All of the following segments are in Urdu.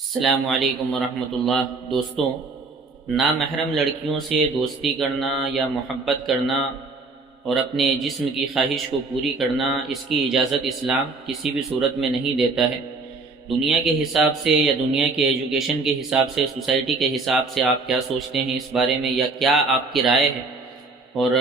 السلام علیکم ورحمۃ اللہ۔ دوستوں، نامحرم لڑکیوں سے دوستی کرنا یا محبت کرنا اور اپنے جسم کی خواہش کو پوری کرنا، اس کی اجازت اسلام کسی بھی صورت میں نہیں دیتا ہے۔ دنیا کے حساب سے یا دنیا کے ایجوکیشن کے حساب سے، سوسائٹی کے حساب سے آپ کیا سوچتے ہیں اس بارے میں، یا کیا آپ کی رائے ہے اور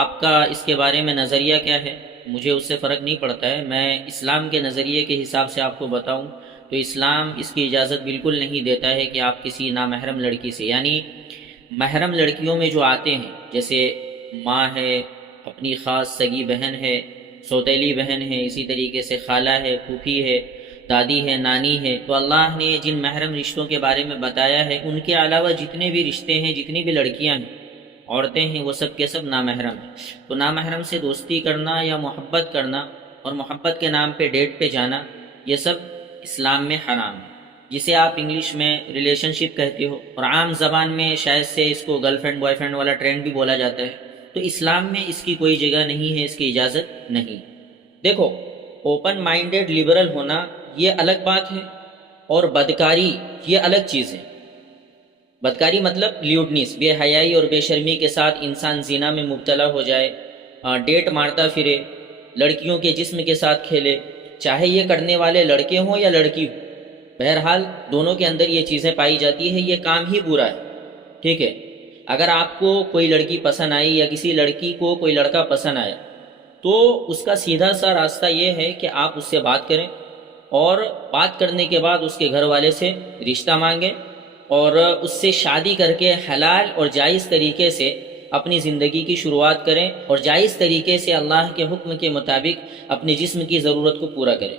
آپ کا اس کے بارے میں نظریہ کیا ہے؟ مجھے اس سے فرق نہیں پڑتا ہے۔ میں اسلام کے نظریے کے حساب سے آپ کو بتاؤں تو اسلام اس کی اجازت بالکل نہیں دیتا ہے کہ آپ کسی نامحرم لڑکی سے، یعنی محرم لڑکیوں میں جو آتے ہیں جیسے ماں ہے، اپنی خاص سگی بہن ہے، سوتیلی بہن ہے، اسی طریقے سے خالہ ہے، پھوپھی ہے، دادی ہے، نانی ہے، تو اللہ نے جن محرم رشتوں کے بارے میں بتایا ہے ان کے علاوہ جتنے بھی رشتے ہیں، جتنی بھی لڑکیاں ہیں، عورتیں ہیں، وہ سب کے سب نامحرم ہیں۔ تو نامحرم سے دوستی کرنا یا محبت کرنا اور محبت کے نام پہ ڈیٹ پہ جانا، یہ سب اسلام میں حرام ہے، جسے آپ انگلش میں ریلیشن شپ کہتے ہو اور عام زبان میں شاید سے اس کو گرل فرینڈ بوائے فرینڈ والا ٹرینڈ بھی بولا جاتا ہے۔ تو اسلام میں اس کی کوئی جگہ نہیں ہے، اس کی اجازت نہیں۔ دیکھو، اوپن مائنڈڈ لبرل ہونا یہ الگ بات ہے، اور بدکاری یہ الگ چیز ہے۔ بدکاری مطلب لیوڈنس، بے حیائی اور بے شرمی کے ساتھ انسان زنا میں مبتلا ہو جائے، ڈیٹ مارتا پھرے، لڑکیوں کے جسم کے ساتھ کھیلے، چاہے یہ کرنے والے لڑکے ہوں یا لڑکی ہوں، بہرحال دونوں کے اندر یہ چیزیں پائی جاتی ہے، یہ کام ہی برا ہے۔ ٹھیک ہے، اگر آپ کو کوئی لڑکی پسند آئی یا کسی لڑکی کو کوئی لڑکا پسند آیا تو اس کا سیدھا سا راستہ یہ ہے کہ آپ اس سے بات کریں، اور بات کرنے کے بعد اس کے گھر والے سے رشتہ مانگیں اور اس سے شادی کر کے حلال اور جائز طریقے سے اپنی زندگی کی شروعات کریں، اور جائز طریقے سے اللہ کے حکم کے مطابق اپنے جسم کی ضرورت کو پورا کریں۔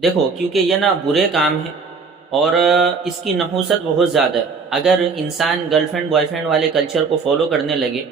دیکھو، کیونکہ یہ نا برے کام ہے اور اس کی نحوست بہت زیادہ ہے۔ اگر انسان گرل فرینڈ بوائے فرینڈ والے کلچر کو فالو کرنے لگے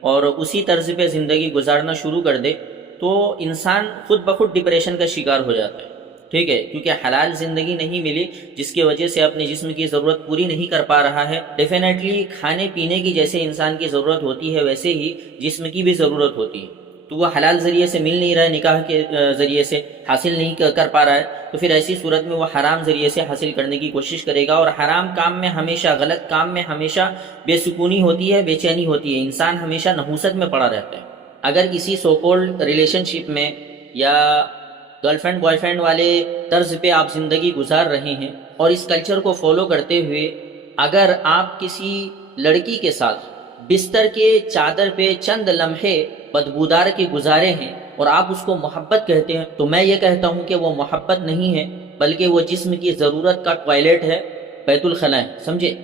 اور اسی طرز پہ زندگی گزارنا شروع کر دے تو انسان خود بخود ڈپریشن کا شکار ہو جاتا ہے۔ ٹھیک ہے، کیونکہ حلال زندگی نہیں ملی، جس کی وجہ سے اپنے جسم کی ضرورت پوری نہیں کر پا رہا ہے۔ ڈیفینیٹلی کھانے پینے کی جیسے انسان کی ضرورت ہوتی ہے، ویسے ہی جسم کی بھی ضرورت ہوتی ہے، تو وہ حلال ذریعے سے مل نہیں رہا ہے، نکاح کے ذریعے سے حاصل نہیں کر پا رہا ہے، تو پھر ایسی صورت میں وہ حرام ذریعے سے حاصل کرنے کی کوشش کرے گا، اور حرام کام میں ہمیشہ، غلط کام میں ہمیشہ بے سکونی ہوتی ہے، بے چینی ہوتی ہے، انسان ہمیشہ نحوست میں پڑا رہتا ہے۔ اگر کسی سو کولڈ ریلیشن شپ میں یا گرل فرینڈ بوائے فرینڈ والے طرز پہ آپ زندگی گزار رہے ہیں اور اس کلچر کو فالو کرتے ہوئے اگر آپ کسی لڑکی کے ساتھ بستر کے چادر پہ چند لمحے بدبودار کے گزارے ہیں اور آپ اس کو محبت کہتے ہیں، تو میں یہ کہتا ہوں کہ وہ محبت نہیں ہے، بلکہ وہ جسم کی ضرورت کا ٹوائلٹ ہے، بیت الخلا ہے، سمجھے؟